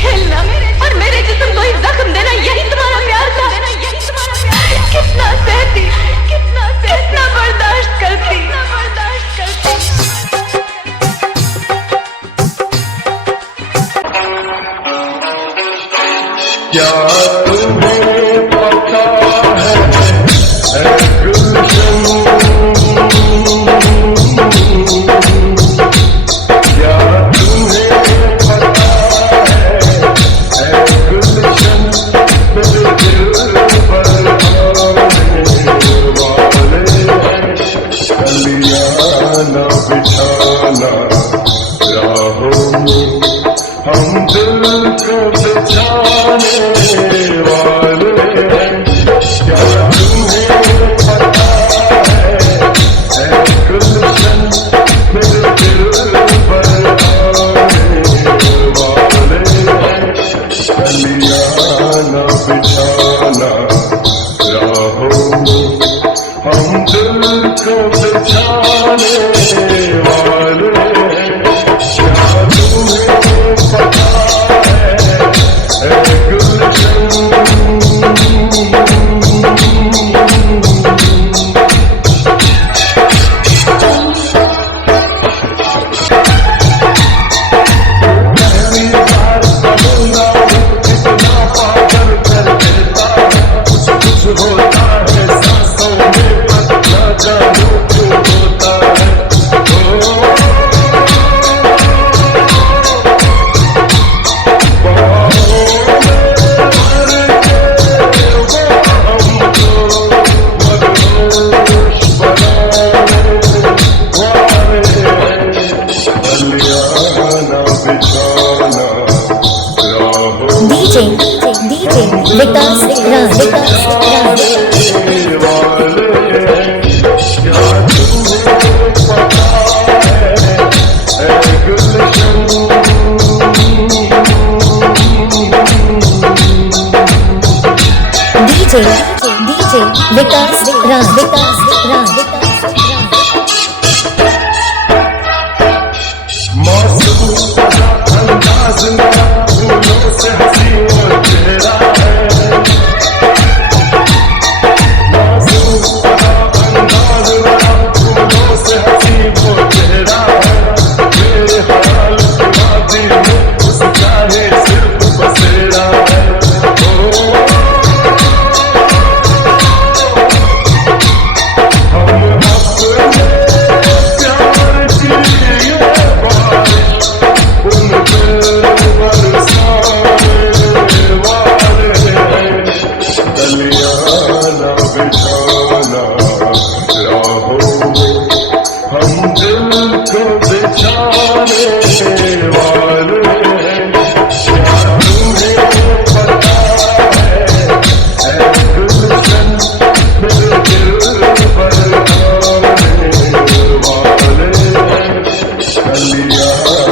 खेलना और मेरे जिस्म को ही जख्म देना, यही तुम्हारा प्यार था। कितना सहती, कितना बर्दाश्त करती। क्या तुम्हें पता है गुलशन, क्या तुम्हें पता है गुलशन, मेरे दिल पर आने वाले हैं। कलियां न बिछाना राहों में, हम दिल को बिछाने वाले हैं। क्या तुम्हें पता है गुलशन, मेरे दिल पर आने वाले हैं। कलियां न बिछाना राहों में, हम दिल को बिछाने वाले हैं। क्या तुम्हें पता है गुलशन, पहली बार बनूंगा इतना पागल कर देता है। कुछ होता है सांसों में, ना जानो क्यों होता है। DJ विकास राज। DJ विकास राज। मौसम अंदाज मेरा फूलों से हंसी और चेहरा है। मौसम अंदाज मेरा फूलों से हंसी और चेहरा है। मेरे हाल की वादी में उसका है सिर्फ बसेरा है। हम अपने प्यार की ये बारिश उन पे बरसाने वाले हैं। कलियां न बिछाना राहों में, हम दिल को बिछाने वाले हैं। क्या तुम्हें पता है गुलशन, मेरे दिल पर आने वाले हैं। कलियां